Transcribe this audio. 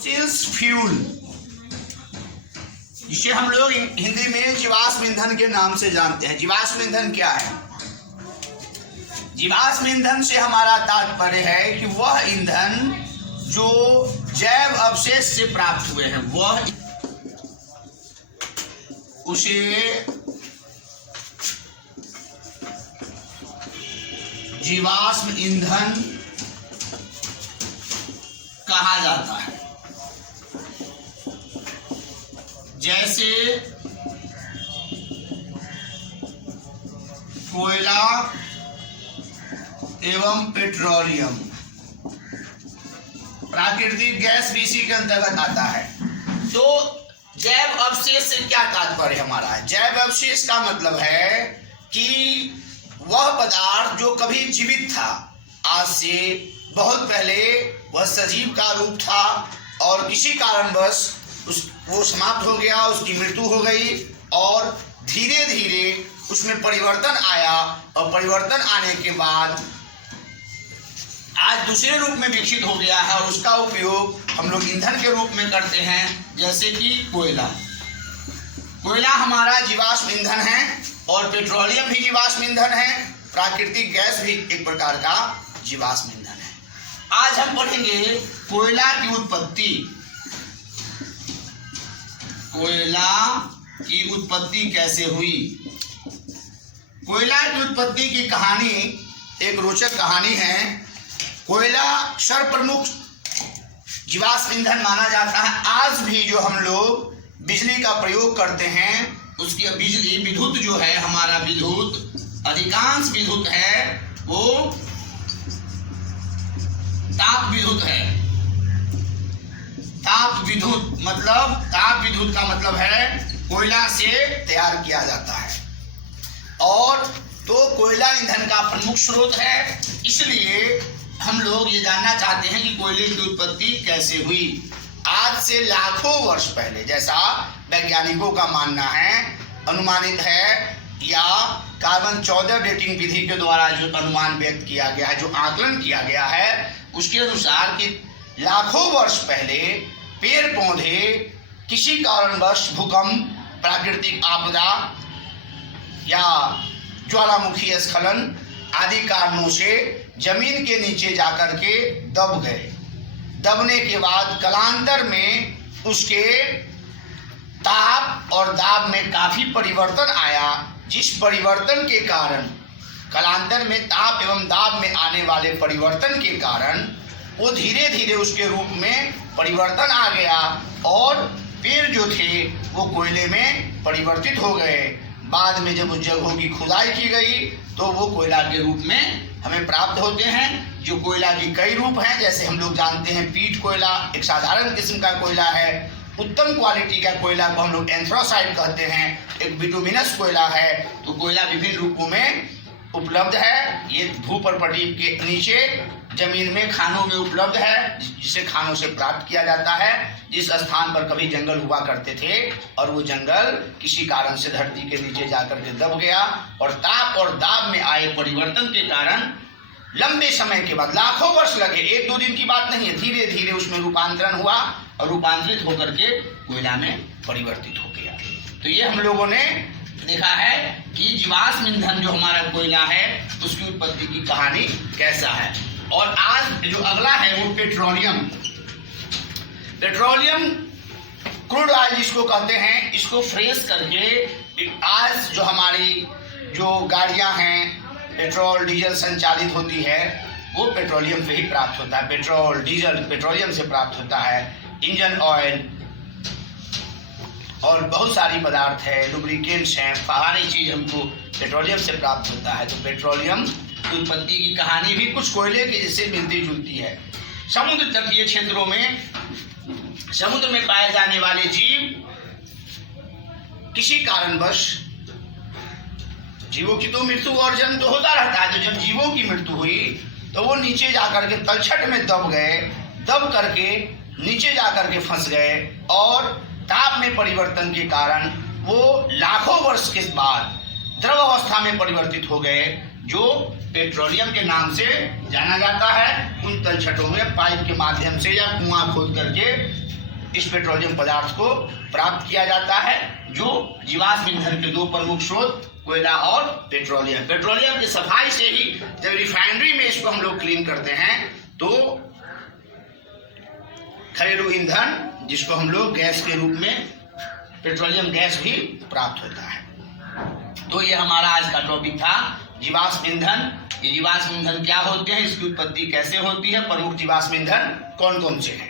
Fuel, जिसे हम लोग हिंदी में जीवाश्म ईंधन के नाम से जानते हैं। जीवाश्म ईंधन क्या है? जीवाश्म ईंधन से हमारा तात्पर्य है कि वह ईंधन जो जैव अवशेष से प्राप्त हुए हैं, वह उसे जीवाश्म ईंधन कहा जाता है। जैसे कोयला एवं पेट्रोलियम, प्राकृतिक गैस भी इसी के अंतर्गत आता है। तो जैव अवशेष से क्या तात्पर्य हमारा है? जैव अवशेष का मतलब है कि वह पदार्थ जो कभी जीवित था, आज से बहुत पहले वह सजीव का रूप था और किसी कारणवश वो समाप्त हो गया, उसकी मृत्यु हो गई और धीरे धीरे उसमें परिवर्तन आया और परिवर्तन आने के बाद आज दूसरे रूप में विकसित हो गया है और उसका उपयोग हम लोग ईंधन के रूप में करते हैं। जैसे कि कोयला, कोयला हमारा जीवाश्म ईंधन है और पेट्रोलियम भी जीवाश्म ईंधन है, प्राकृतिक गैस भी एक प्रकार का जीवाश्म ईंधन है। आज हम पढ़ेंगे कोयला की उत्पत्ति। कोयला की उत्पत्ति कैसे हुई? कोयला की उत्पत्ति की कहानी एक रोचक कहानी है। कोयला सर्वप्रमुख जीवाश्म ईंधन माना जाता है। आज भी जो हम लोग बिजली का प्रयोग करते हैं, उसकी बिजली विद्युत जो है, हमारा विद्युत अधिकांश विद्युत है वो ताप विद्युत है। ताप विद्युत का मतलब है कोयला से तैयार किया जाता है और तो कोयला ईंधन का प्रमुख स्रोत है। इसलिए हम लोग ये जानना चाहते हैं कि कोयले की उत्पत्ति कैसे हुई। आज से लाखों वर्ष पहले, जैसा वैज्ञानिकों का मानना है, अनुमानित है, या कार्बन 14 डेटिंग विधि के द्वारा जो अनुमान व्यक्त किया गया है, जो आकलन किया गया है, उसके अनुसार कि लाखों वर्ष पहले पेड़ पौधे किसी कारणवश भूकंप, प्राकृतिक आपदा या ज्वालामुखी स्खलन आदि कारणों से जमीन के नीचे जाकर के दब गए। दबने के बाद कालांतर में उसके ताप और दाब में काफी परिवर्तन आया, जिस परिवर्तन के कारण कालांतर में ताप एवं दाब में आने वाले परिवर्तन के कारण वो धीरे धीरे उसके रूप में परिवर्तन आ गया और पेड़ जो थे वो कोयले में परिवर्तित हो गए। बाद में जब उस जगहों की खुदाई की गई तो वो कोयला के रूप में हमें प्राप्त होते हैं। जो कोयला की कई रूप हैं, जैसे हम लोग जानते हैं पीट कोयला एक साधारण किस्म का कोयला है। उत्तम क्वालिटी का कोयला को हम लोग एंथ्रासाइट कहते हैं। एक बिटुमिनस कोयला है। तो कोयला विभिन्न रूपों में उपलब्ध है। ये भूपर्पटी के नीचे जमीन में खानों में उपलब्ध है, जिसे खानों से प्राप्त किया जाता है। जिस स्थान पर कभी जंगल हुआ करते थे और वो जंगल किसी कारण से धरती के नीचे जाकर के दब गया और ताप और दाब में आए परिवर्तन के कारण लंबे समय के बाद, लाखों वर्ष लगे, एक दो दिन की बात नहीं है, धीरे धीरे उसमें रूपांतरण हुआ और रूपांतरित होकर के कोयला में परिवर्तित हो गया। तो ये हम लोगों ने देखा है कि जीवाश्म ईंधन जो हमारा कोयला है उसकी उत्पत्ति की कहानी कैसा है। और आज जो अगला है वो पेट्रोलियम। पेट्रोलियम क्रूड ऑयल जिसको कहते हैं, इसको फ्रेश करके आज जो हमारी जो गाड़ियां हैं पेट्रोल डीजल संचालित होती है, वो पेट्रोलियम से ही प्राप्त होता है। पेट्रोल डीजल पेट्रोलियम से प्राप्त होता है। इंजन ऑयल और बहुत सारी पदार्थ है, लुब्रिकेंट्स हैं, सारी चीज हमको पेट्रोलियम से प्राप्त होता है। तो पेट्रोलियम की उत्पत्ति की कहानी भी कुछ कोयले के जैसे मिलती जुलती है। समुद्र तटीय क्षेत्रों में, समुद्र में पाए जाने वाले जीव किसी कारणवश, जीवों की तो मृत्यु और जन्म तो होता रहता है, तो जब जीवों की मृत्यु हुई तो वो नीचे जाकर के तलछट में दब गए, दब करके नीचे जाकर के फंस गए और ताप में परिवर्तन के कारण वो लाखों वर्ष के बाद द्रव अवस्था में परिवर्तित हो गए, जो पेट्रोलियम के नाम से जाना जाता है। उन तलछटों में पाइप के माध्यम से या कुआं खोद करके इस पेट्रोलियम पदार्थ को प्राप्त किया जाता है, जो जीवाश्म ईंधन के दो प्रमुख स्रोत कोयला और पेट्रोलियम। पेट्रोलियम की सफाई से ही जब रिफाइनरी में इसको हम लोग क्लीन करते हैं तो घरेलू ईंधन, जिसको हम लोग गैस के रूप में पेट्रोलियम गैस भी प्राप्त होता है। तो ये हमारा आज का टॉपिक था जीवाश्म ईंधन। ये जीवाश्म ईंधन क्या होते हैं, इसकी उत्पत्ति कैसे होती है, प्रमुख जीवाश्म ईंधन कौन कौन से हैं।